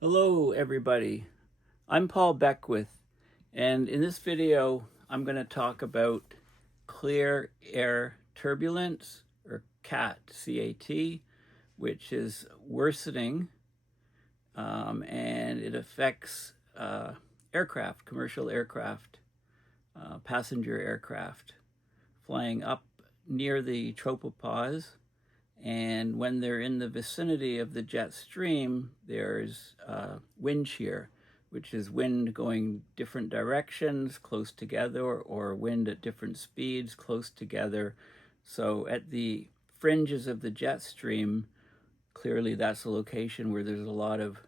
Hello everybody, I'm Paul Beckwith, and in this video I'm going to talk about clear air turbulence, or CAT, C-A-T, which is worsening, and it affects aircraft, commercial aircraft, passenger aircraft flying up near the tropopause. And when they're in the vicinity of the jet stream, there's wind shear, which is wind going different directions close together, or wind at different speeds close together. So at the fringes of the jet stream, clearly that's a location where there's a lot of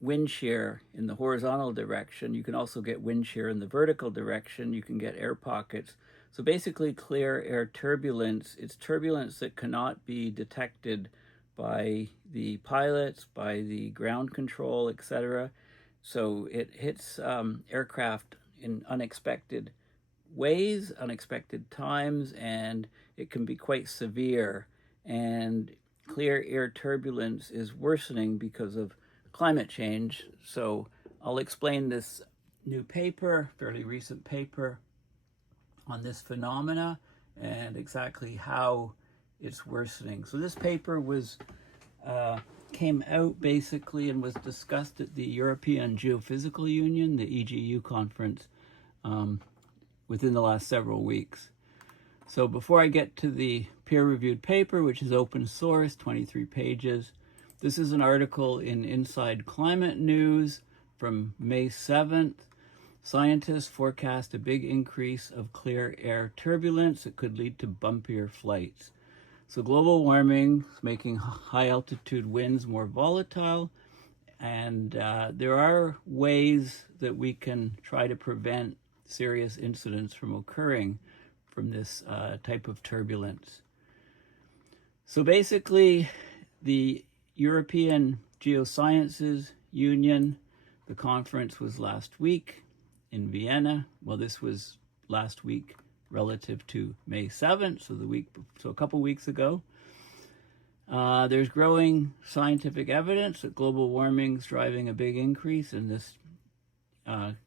wind shear in the horizontal direction. You can also get wind shear in the vertical direction. You can get air pockets. So basically, clear air turbulence, it's turbulence that cannot be detected by the pilots, by the ground control, etc. So it hits aircraft in unexpected ways, unexpected times, and it can be quite severe. And clear air turbulence is worsening because of climate change. So I'll explain this new paper, fairly recent paper, on this phenomena and exactly how it's worsening. So this paper came out basically and was discussed at the European Geophysical Union, the EGU conference, within the last several weeks. So before I get to the peer-reviewed paper, which is open source, 23 pages, this is an article in Inside Climate News from May 7th. Scientists forecast a big increase of clear air turbulence that could lead to bumpier flights. So global warming is making high altitude winds more volatile, and there are ways that we can try to prevent serious incidents from occurring from this type of turbulence. So basically, the European Geosciences Union, the conference was last week in Vienna. Well, this was last week relative to May 7th, so a couple weeks ago. There's growing scientific evidence that global warming is driving a big increase in this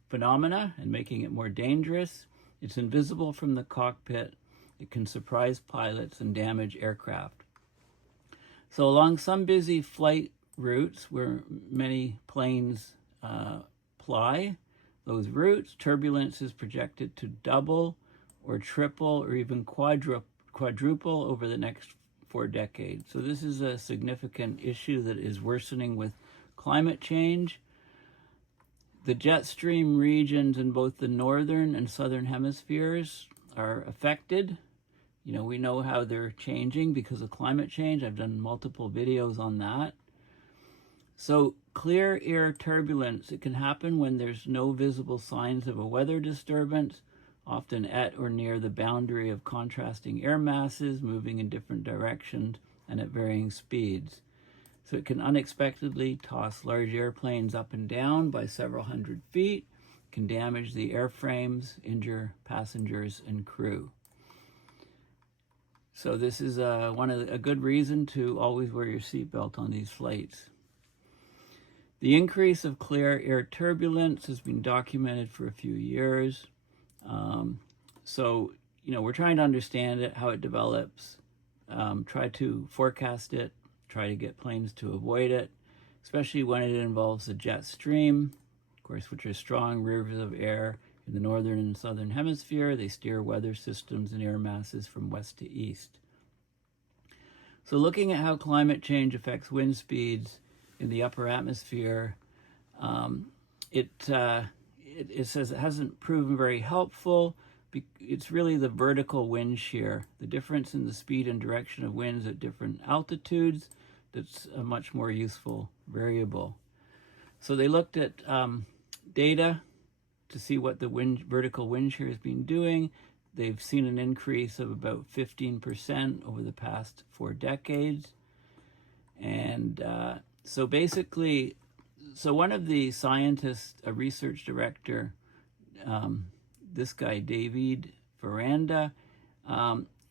phenomena and making it more dangerous. It's invisible from the cockpit. It can surprise pilots and damage aircraft. So along some busy flight routes where many planes ply, those routes, turbulence is projected to double or triple or even quadruple over the next 4 decades. So this is a significant issue that is worsening with climate change. The jet stream regions in both the northern and southern hemispheres are affected. You know, we know how they're changing because of climate change. I've done multiple videos on that. So clear air turbulence, it can happen when there's no visible signs of a weather disturbance, often at or near the boundary of contrasting air masses moving in different directions and at varying speeds. So it can unexpectedly toss large airplanes up and down by several hundred feet, can damage the airframes, injure passengers and crew. So this is a good reason to always wear your seatbelt on these flights. The increase of clear air turbulence has been documented for a few years. So, you know, we're trying to understand it, how it develops, try to forecast it, try to get planes to avoid it, especially when it involves the jet stream, of course, which are strong rivers of air in the northern and southern hemisphere. They steer weather systems and air masses from west to east. So looking at how climate change affects wind speeds in the upper atmosphere, it says it hasn't proven very helpful. It's really the vertical wind shear, the difference in the speed and direction of winds at different altitudes, that's a much more useful variable. So they looked at data to see what the vertical wind shear has been doing. They've seen an increase of about 15% over the past 4 decades. And so basically, one of the scientists, a research director, this guy, David Ferranda,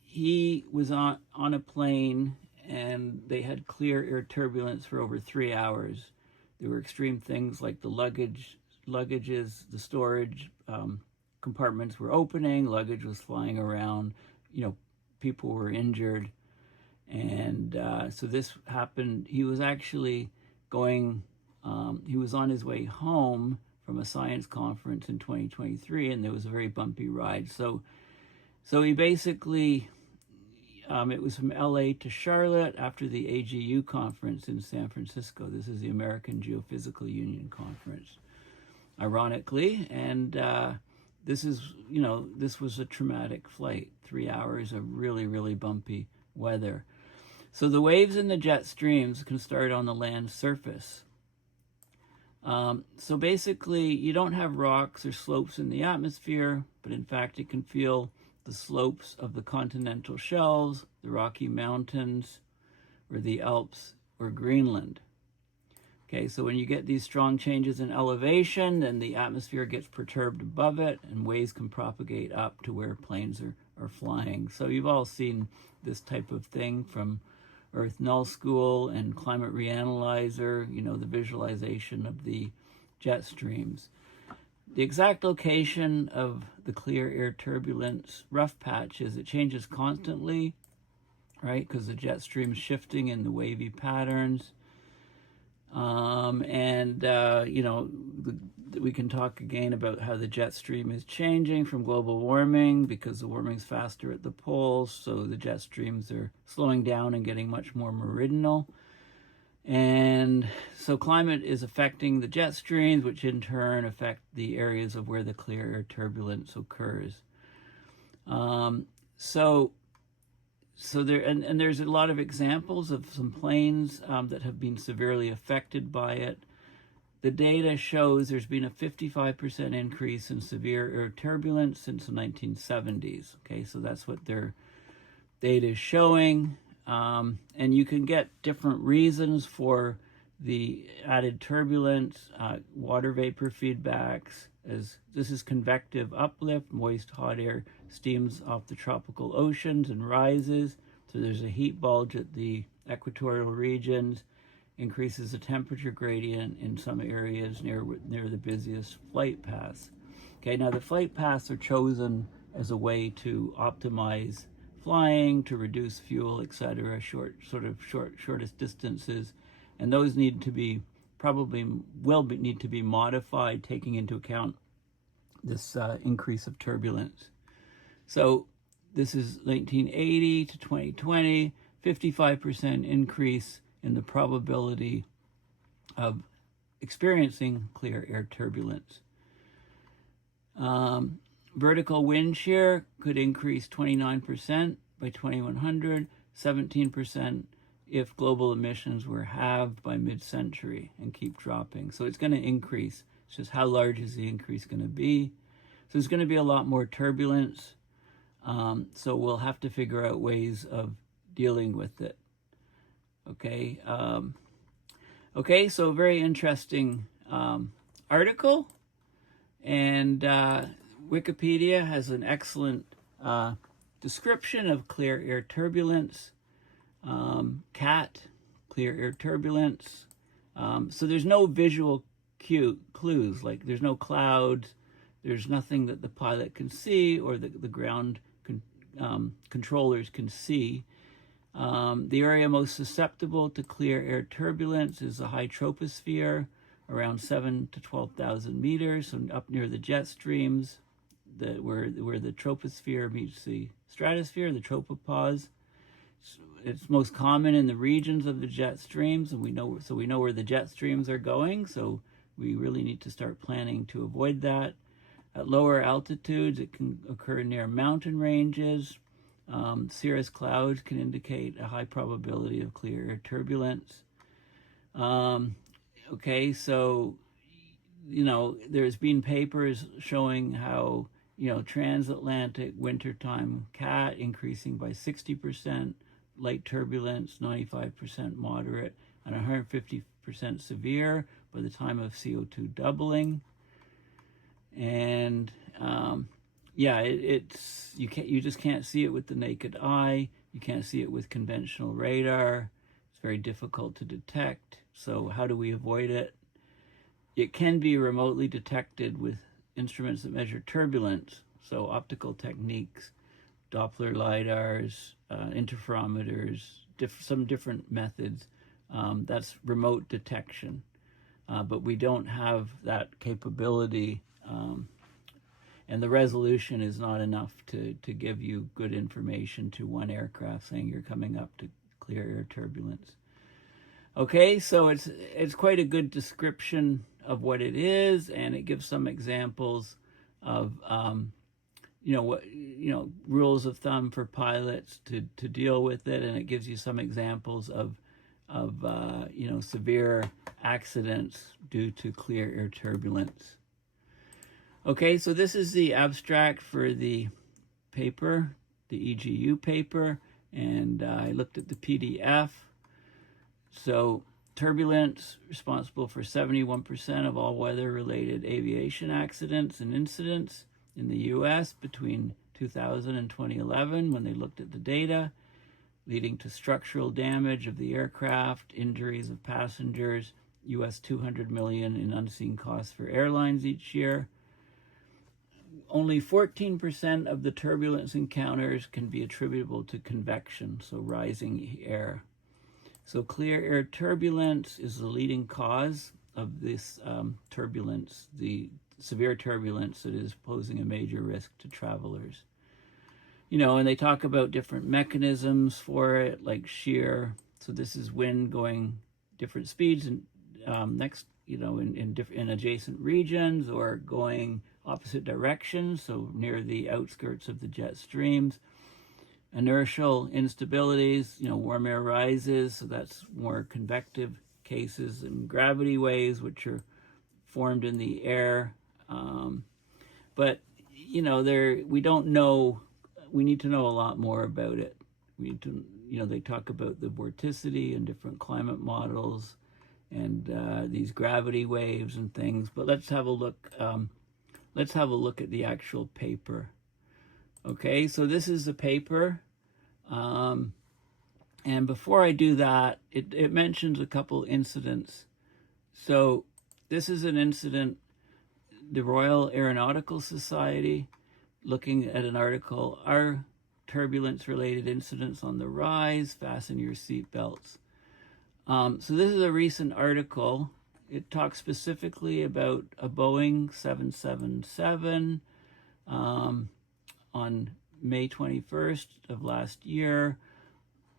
he was on a plane and they had clear air turbulence for over 3 hours. There were extreme things like the luggages, the storage compartments were opening, luggage was flying around, people were injured. And so this happened. He was actually he was on his way home from a science conference in 2023, and there was a very bumpy ride. So he basically, it was from LA to Charlotte after the AGU conference in San Francisco. This is the American Geophysical Union conference, ironically. And this was a traumatic flight, 3 hours of really, really bumpy weather. So the waves in the jet streams can start on the land surface. So basically, you don't have rocks or slopes in the atmosphere, but in fact, you can feel the slopes of the continental shelves, the Rocky Mountains, or the Alps, or Greenland. Okay, so when you get these strong changes in elevation, then the atmosphere gets perturbed above it, and waves can propagate up to where planes are flying. So you've all seen this type of thing from Earth Null School and Climate Reanalyzer, the visualization of the jet streams. The exact location of the clear air turbulence rough patches, it changes constantly, right? Because the jet stream's shifting in the wavy patterns. We can talk again about how the jet stream is changing from global warming because the warming's faster at the poles, so the jet streams are slowing down and getting much more meridional. And so climate is affecting the jet streams, which in turn affect the areas of where the clear air turbulence occurs. There's a lot of examples of some planes that have been severely affected by it. The data shows there's been a 55% increase in severe air turbulence since the 1970s. Okay, so that's what their data is showing. And you can get different reasons for the added turbulence, water vapor feedbacks, as this is convective uplift, moist hot air steams off the tropical oceans and rises. So there's a heat bulge at the equatorial regions, increases the temperature gradient in some areas near the busiest flight paths. Okay, now the flight paths are chosen as a way to optimize flying, to reduce fuel, etc., shortest distances, and those need to be need to be modified, taking into account this increase of turbulence. So this is 1980 to 2020, 55% increase in the probability of experiencing clear air turbulence. Vertical wind shear could increase 29% by 2100, 17% if global emissions were halved by mid-century and keep dropping. So it's going to increase. It's just how large is the increase going to be? So there's going to be a lot more turbulence. So we'll have to figure out ways of dealing with it. Okay. So very interesting article. And Wikipedia has an excellent description of clear air turbulence. CAT, clear air turbulence. So there's no visual clues, like there's no clouds, there's nothing that the pilot can see or the ground controllers can see. The area most susceptible to clear air turbulence is the high troposphere, around 7,000 to 12,000 meters, so up near the jet streams, where the troposphere meets the stratosphere, the tropopause. It's most common in the regions of the jet streams, and we know where the jet streams are going, so we really need to start planning to avoid that. At lower altitudes, it can occur near mountain ranges. Cirrus clouds can indicate a high probability of clear air turbulence. There's been papers showing how, transatlantic wintertime CAT increasing by 60%, light turbulence, 95% moderate, and 150% severe by the time of CO2 doubling. And you just can't see it with the naked eye. You can't see it with conventional radar. It's very difficult to detect. So how do we avoid it? It can be remotely detected with instruments that measure turbulence, so optical techniques, Doppler lidars, interferometers, some different methods. That's remote detection, but we don't have that capability, and the resolution is not enough to give you good information to one aircraft saying you're coming up to clear air turbulence. Okay, so it's quite a good description of what it is, and it gives some examples of rules of thumb for pilots to deal with it, and it gives you some examples of severe accidents due to clear air turbulence. Okay, so this is the abstract for the paper, the EGU paper, and I looked at the PDF. So turbulence responsible for 71% of all weather-related aviation accidents and incidents in the U.S. between 2000 and 2011 when they looked at the data, leading to structural damage of the aircraft, injuries of passengers, U.S. $200 million in unseen costs for airlines each year. Only 14% of the turbulence encounters can be attributable to convection, so rising air. So clear air turbulence is the leading cause of this turbulence, the severe turbulence that is posing a major risk to travelers. And they talk about different mechanisms for it, like shear. So this is wind going different speeds and in adjacent regions, or going opposite directions, so near the outskirts of the jet streams. Inertial instabilities, warm air rises, so that's more convective cases, and gravity waves, which are formed in the air. But we don't know. We need to know a lot more about it. We need to, they talk about the vorticity and different climate models, and these gravity waves and things. But let's have a look. Let's have a look at the actual paper. Okay, so this is the paper. And before I do that, it mentions a couple incidents. So this is an incident, the Royal Aeronautical Society, looking at an article, "Are turbulence-related incidents on the rise? Fasten your seatbelts." So this is a recent article. It talks specifically about a Boeing 777 on May 21st of last year.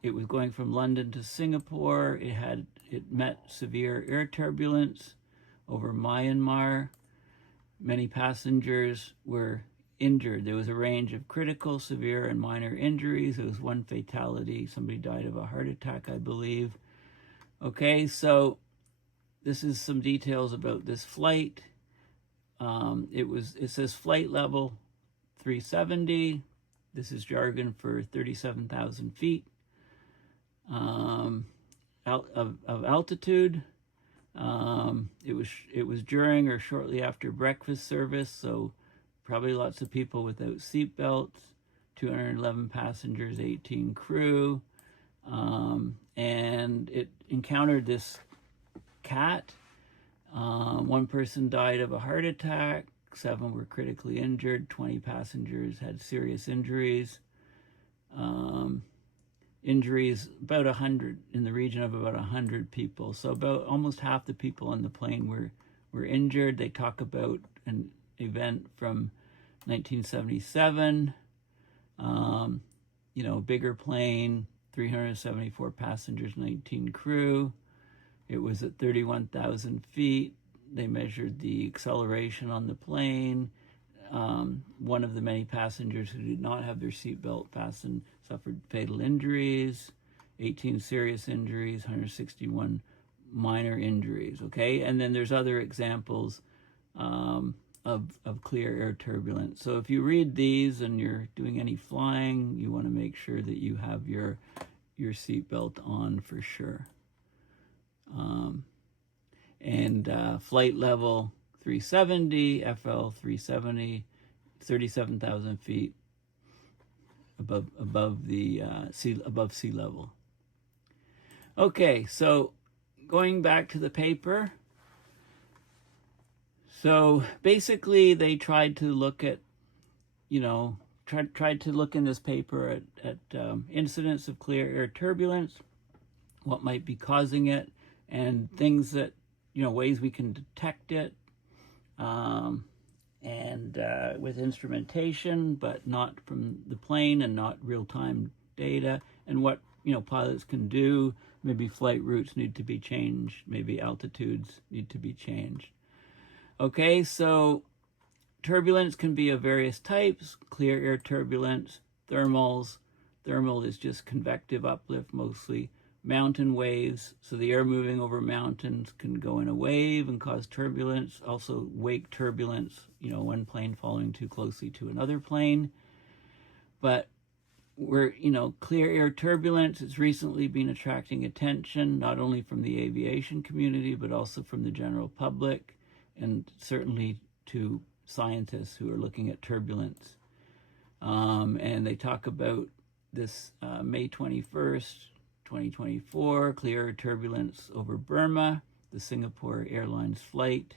It was going from London to Singapore. It met severe air turbulence over Myanmar. Many passengers were injured. There was a range of critical, severe, and minor injuries. There was one fatality. Somebody died of a heart attack, I believe. Okay, so this is some details about this flight. It says flight level 370. This is jargon for 37,000 feet of altitude. It was during or shortly after breakfast service, so probably lots of people without seatbelts. 211 passengers, 18 crew, and it encountered this cat. One person died of a heart attack. 7 were critically injured. 20 passengers had serious injuries. Injuries about 100, in the region of about 100 people. So about almost half the people on the plane were injured. They talk about an event from 1977. Bigger plane, 374 passengers, 19 crew. It was at 31,000 feet. They measured the acceleration on the plane. One of the many passengers who did not have their seatbelt fastened suffered fatal injuries, 18 serious injuries, 161 minor injuries, okay? And then there's other examples of clear air turbulence. So if you read these and you're doing any flying, you want to make sure that you have your seatbelt on for sure. Flight level 370, FL 370, 37,000 feet. above sea level. Okay, so going back to the paper. So basically, they tried to look at, tried to look in this paper at incidents of clear air turbulence, what might be causing it, and things that, ways we can detect it, and with instrumentation, but not from the plane and not real-time data, and what, pilots can do. Maybe flight routes need to be changed, maybe altitudes need to be changed. Okay, so turbulence can be of various types: clear air turbulence, thermals. Thermal is just convective uplift mostly. Mountain waves, so the air moving over mountains can go in a wave and cause turbulence. Also wake turbulence, one plane following too closely to another plane. But clear air turbulence has recently been attracting attention, not only from the aviation community, but also from the general public, and certainly to scientists who are looking at turbulence. And they talk about this May 21st, 2024, clear air turbulence over Burma, the Singapore Airlines flight.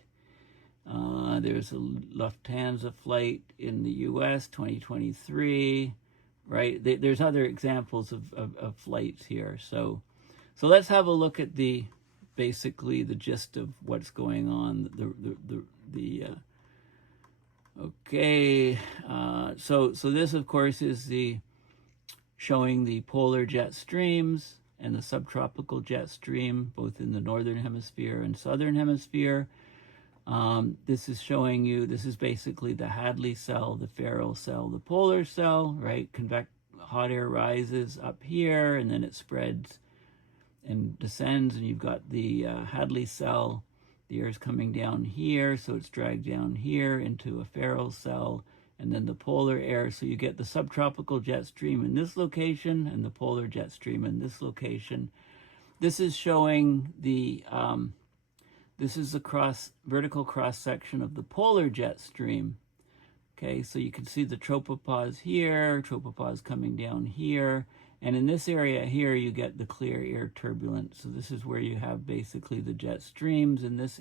There's a Lufthansa flight in the US, 2023, right? There's other examples of flights here. So let's have a look at basically the gist of what's going on. Okay, so this of course is showing the polar jet streams and the subtropical jet stream, both in the northern hemisphere and southern hemisphere. This is showing you, this is basically the Hadley cell, the Ferrel cell, the polar cell, right? Hot air rises up here, and then it spreads and descends, and you've got the Hadley cell. The air is coming down here, so it's dragged down here into a Ferrel cell, and then the polar air. So you get the subtropical jet stream in this location and the polar jet stream in this location. This is showing this is a vertical cross section of the polar jet stream. Okay, so you can see the tropopause here, tropopause coming down here. And in this area here, you get the clear air turbulence. So this is where you have basically the jet streams in this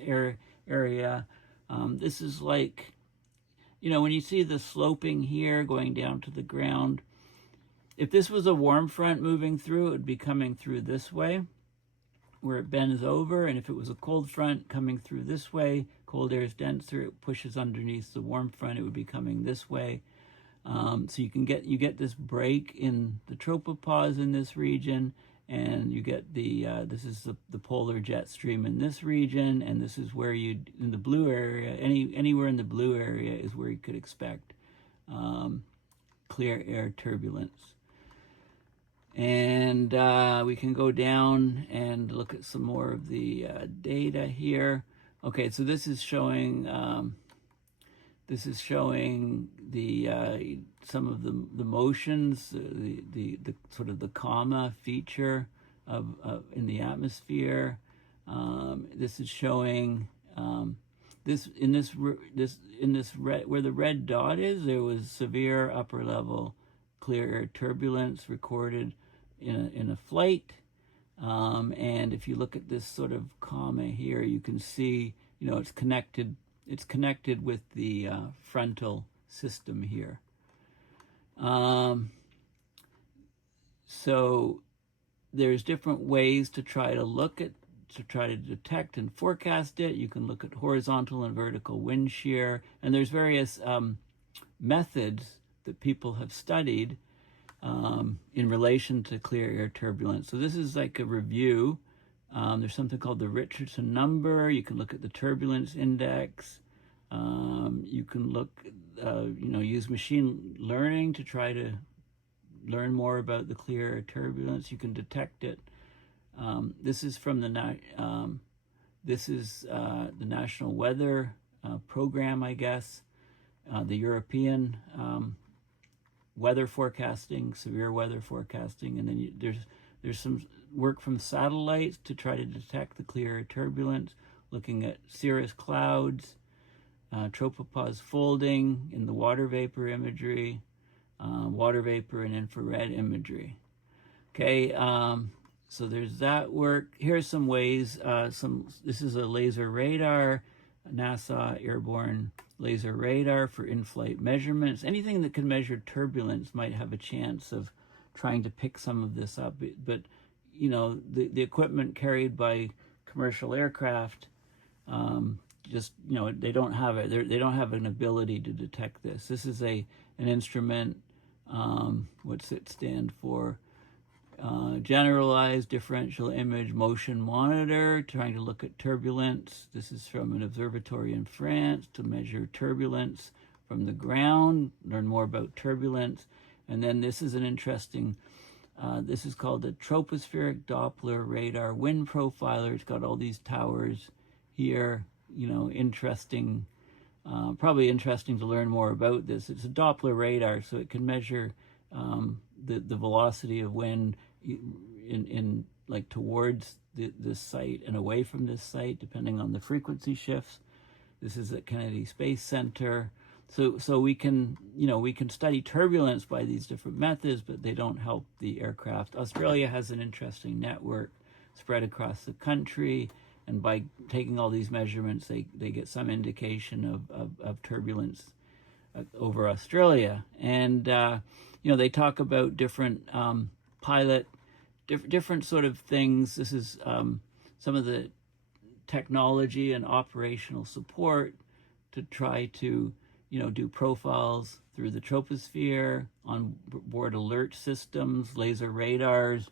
area. This is like, when you see the sloping here going down to the ground, if this was a warm front moving through, it would be coming through this way, where it bends over. And if it was a cold front coming through this way, cold air is denser, it pushes underneath the warm front, it would be coming this way. So you get this break in the tropopause in this region, and you get this is the polar jet stream in this region, and this is where in the blue area, anywhere in the blue area is where you could expect clear air turbulence. And we can go down and look at some more of the data here. Okay, so this is showing some of the motions, the sort of the comma feature of in the atmosphere. This is showing in this red, where the red dot is, there was severe upper level clear air turbulence recorded in a flight. And if you look at this sort of comma here, you can see, it's connected with the frontal system here. So there's different ways to try to detect and forecast it. You can look at horizontal and vertical wind shear, and there's various methods that people have studied in relation to clear air turbulence. So this is like a review. There's something called the Richardson number. You can look at the turbulence index. You can look, use machine learning to try to learn more about the clear air turbulence. You can detect it. This is from the National Weather Program, I guess. The European weather forecasting, severe weather forecasting, and then there's some work from satellites to try to detect the clear air turbulence, looking at cirrus clouds, tropopause folding in the water vapor imagery, water vapor and infrared imagery. Okay, so there's that work. Here's some ways. This is a laser radar, NASA airborne laser radar for in-flight measurements. Anything that can measure turbulence might have a chance of trying to pick some of this up. But you know, the equipment carried by commercial aircraft, just, you know, they don't have it. They don't have an ability to detect this. This is an instrument. What's it stand for? Generalized differential image motion monitor, trying to look at turbulence. This is from an observatory in France to measure turbulence from the ground, learn more about turbulence. And then this is an interesting, this is called the tropospheric Doppler radar wind profiler. It's got all these towers here, you know, interesting, probably interesting to learn more about this. It's a Doppler radar, so it can measure the velocity of wind in like towards this site and away from this site, depending on the frequency shifts. This is at Kennedy Space Center. So we can, you know, we can study turbulence by these different methods, but they don't help the aircraft. Australia has an interesting network spread across the country, and by taking all these measurements, they get some indication of turbulence over Australia. And you know, they talk about different different sort of things. This is some of the technology and operational support to try to, you know, do profiles through the troposphere, on board alert systems, laser radars,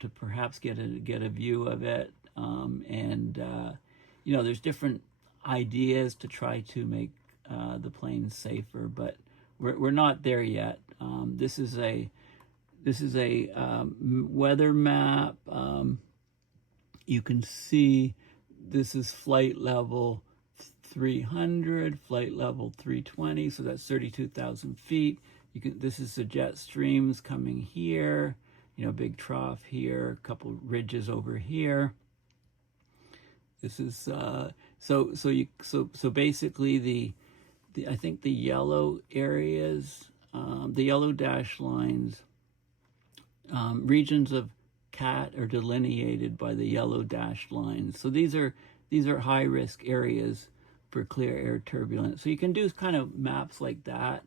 to perhaps get a view of it. You know, there's different ideas to try to make the planes safer, but we're not there yet. This is a weather map. You can see this is flight level 300, flight level 320, so that's 32,000 feet. This is the jet streams coming here, you know, big trough here, a couple ridges over here. This is so basically I think the yellow areas, the yellow dashed lines, regions of CAT are delineated by the yellow dashed lines. So these are high risk areas for clear air turbulence. So you can do kind of maps like that.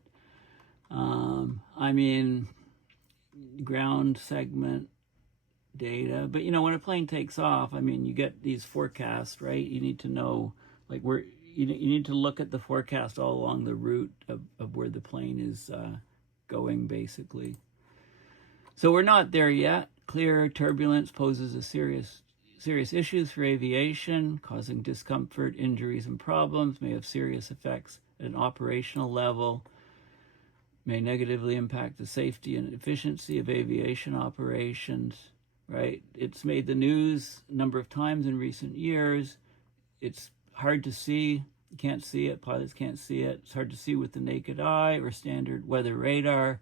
I mean, ground segment data, but you know, when a plane takes off, I mean, you get these forecasts, right? You need to know, like, you need to look at the forecast all along the route of where the plane is going, basically. So we're not there yet. Clear air turbulence poses a serious issues for aviation, causing discomfort, injuries, and problems, may have serious effects at an operational level, may negatively impact the safety and efficiency of aviation operations, right? It's made the news a number of times in recent years. It's hard to see. You can't see it. Pilots can't see it. It's hard to see with the naked eye or standard weather radar.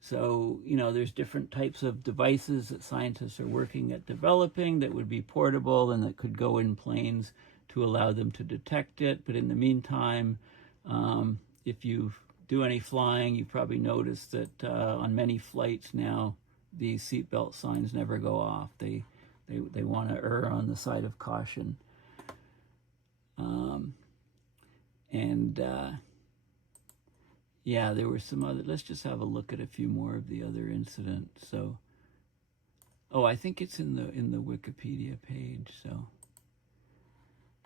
So, you know, there's different types of devices that scientists are working at developing that would be portable and that could go in planes to allow them to detect it. But in the meantime, if you do any flying, you probably noticed that on many flights now, these seatbelt signs never go off. They want to err on the side of caution. Yeah, there were some other, let's just have a look at a few more of the other incidents. So, oh, I think it's in the Wikipedia page. So,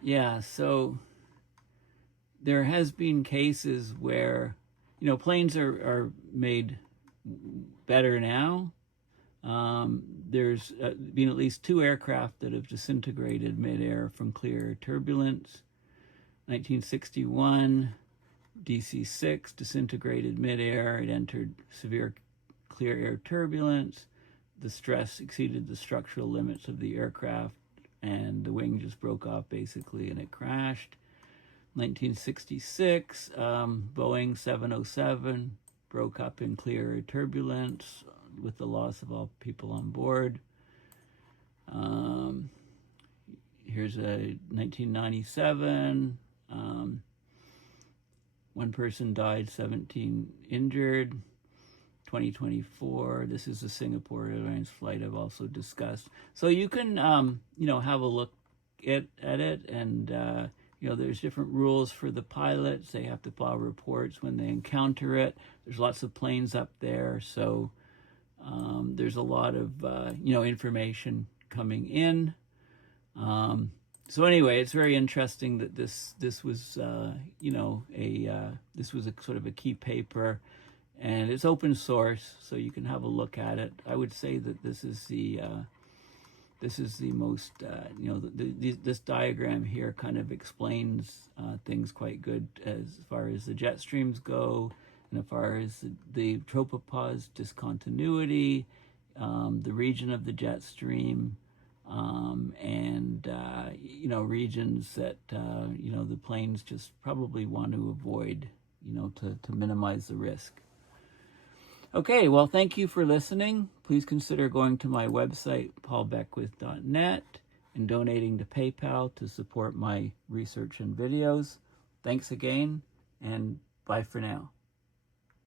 yeah, so there has been cases where, you know, planes are made better now. There's been at least 2 aircraft that have disintegrated midair from clear air turbulence. 1961, DC-6 disintegrated midair. It entered severe clear air turbulence. The stress exceeded the structural limits of the aircraft, and the wing just broke off basically, and it crashed. 1966, Boeing 707 broke up in clear air turbulence with the loss of all people on board. Here's a 1997. 1 person died, 17 injured. 2024. This is the Singapore Airlines flight I've also discussed. So you can, you know, have a look at it, and, you know, there's different rules for the pilots. They have to file reports when they encounter it. There's lots of planes up there, so there's a lot of, you know, information coming in. So anyway, it's very interesting that this was, you know, this was a sort of a key paper, and it's open source, so you can have a look at it. I would say that this is the most, you know, this diagram here kind of explains things quite good as far as the jet streams go, and as far as the tropopause discontinuity, the region of the jet stream, and, you know, regions that, you know, the planes just probably want to avoid, you know, to minimize the risk. Okay, well, thank you for listening. Please consider going to my website, paulbeckwith.net, and donating to PayPal to support my research and videos. Thanks again, and bye for now.